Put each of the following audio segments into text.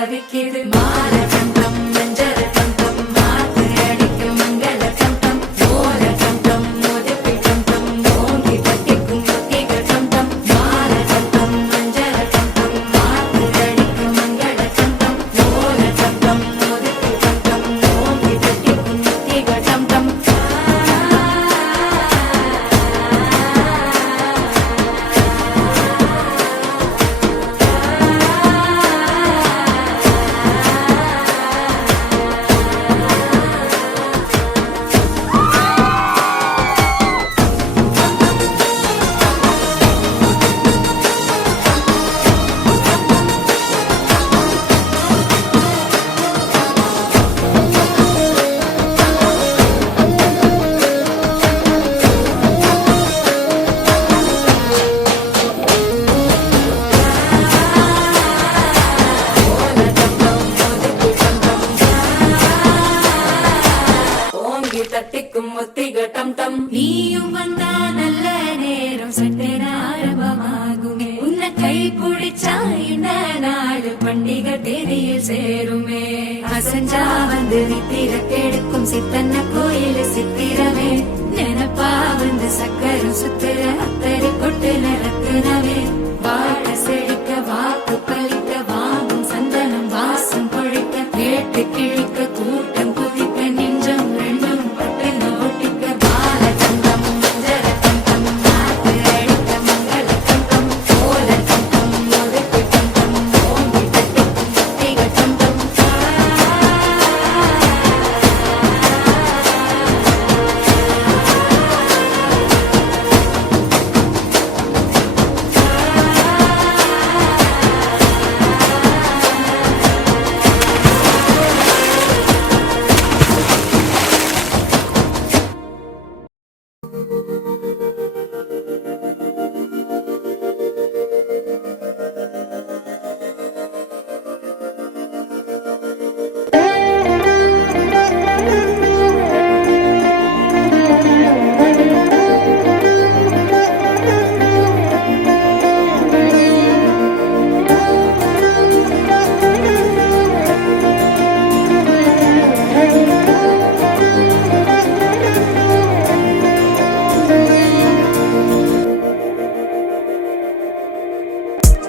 தவிக்குது மாற கண்டம் மஞ்சர கண்டம் மாத்து அடிக்கும் மங்கள கண்டம் ஓர கண்டம் முதுப்பி கண்டம் ஓங்கி தட்டிக்கும் முத்திக கண்டம் மாற கண்டம் மஞ்சர கண்டம் மாத்து அடிக்கும் மங்கள கண்டம் ஓர கண்டம் முதுப்பி கண்டம் ஓங்கி தட்டிக்கும் முத்திக கண்டம் தட்டிக்கும் முத்திக டம் டம் நீயும் வந்தா நல்ல நேரம் சட்டென ஆரம்பமாகுமே உன்னை கை பிடிச்சா இந்த நாடு பண்டிகை தேதியில் சேருமே அசஞ்சா வந்து நித்திர கெடுக்கும் சித்தன்ன கோயில் சித்திரமே நினப்பா வந்து சக்கரம் சுத்துற அத்தரை கொட்டு நிறக்குனவே வாழ செழிக்க வாக்கு பலிக்க வாங்கும் சந்தனம் வாசம் பொழிக்க கேட்டு கிழிக்க கூட்டம் குதிக்க நெஞ்சம் ரெண்டும் பட்டுன்னு ஒட்டிக்க பால கண்டம் மஞ்சர கண்டம் நாட்டு அழிக்க மங்கள கண்டம் ஓல கண்டம் முதுப்பு கண்டம் ஓங்கி தட்டிக்கும் முத்திக கண்டம்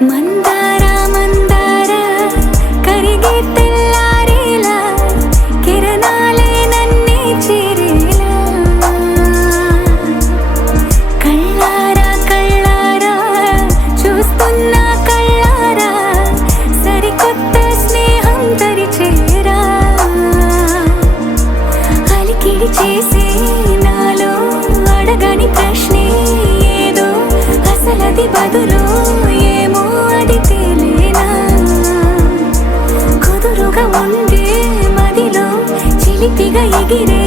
ಮಂದಾರ ಮಂದಾರ ಕರಿಗೆಟ್ಟೆಲ್ಲಾರಿಲ ಕಿರಣಾಲೆ ನನ್ನೇ ಚೀರಿಲ ಕಳ್ಳಾರ ಕಳ್ಳಾರ చూస్తున్న కళ్ళార సరికొత్త స్నేహం తరిచేరా అలికిడి చేసి నాలో అడగని ప్రశ్నే ఏదో అసలది బదులు ఏమో అది తేలేనా కుదురుగా ఉండే మదిలో చిలిపిగా ఎగిరే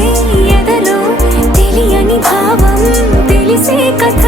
ఎదలో తెలియని భావం తెలిసే కథ